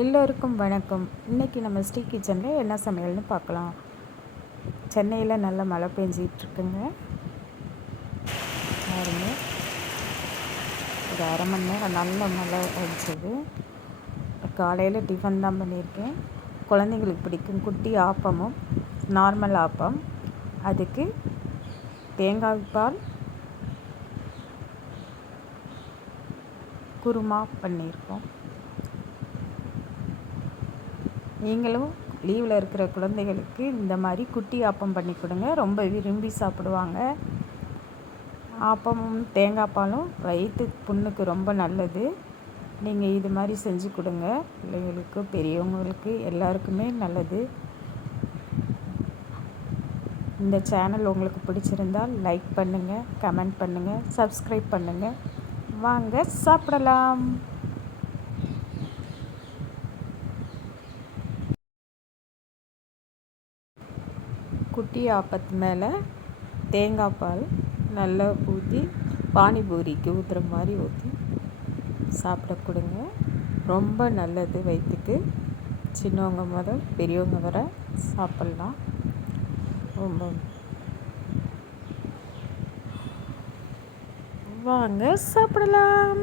எல்லோருக்கும் வணக்கம். இன்றைக்கி நம்ம ஸ்ரீ கிச்சனில் என்ன சமையல்னு பார்க்கலாம். சென்னையில் நல்ல மழை பெஞ்சிகிட்ருக்குங்க பாருங்க. ஒரு அரை மணி நேரம் நல்ல மழை அடிச்சது. காலையில் டிஃபன் தான் பண்ணியிருக்கேன். குழந்தைங்களுக்கு பிடிக்கும் குட்டி ஆப்பமும் நார்மல் ஆப்பம். அதுக்கு தேங்காய் பால் குருமா பண்ணியிருக்கோம். நீங்களும் லீவில் இருக்கிற குழந்தைகளுக்கு இந்த மாதிரி குட்டி ஆப்பம் பண்ணி கொடுங்க. ரொம்ப விரும்பி சாப்பிடுவாங்க. ஆப்பமும் தேங்காய் பாலும் வயிற்று புண்ணுக்கு ரொம்ப நல்லது. நீங்கள் இது மாதிரி செஞ்சு கொடுங்க. பிள்ளைங்களுக்கு பெரியவங்களுக்கு எல்லாருக்குமே நல்லது. இந்த சேனல் உங்களுக்கு பிடிச்சிருந்தால் லைக் பண்ணுங்கள் கமெண்ட் பண்ணுங்கள் சப்ஸ்கிரைப் பண்ணுங்கள் வாங்க சாப்பிடலாம். குட்டி ஆப்பத்து மேலே தேங்காய் பால் நல்லா ஊற்றி பானிபூரிக்கு ஊற்றுற மாதிரி ஊற்றி சாப்பிட கொடுங்க. ரொம்ப நல்லது வயிற்றுக்கு சின்னவங்க முதல் பெரியவங்க வர சாப்பிட்லாம். ரொம்ப. வாங்க சாப்பிடலாம்.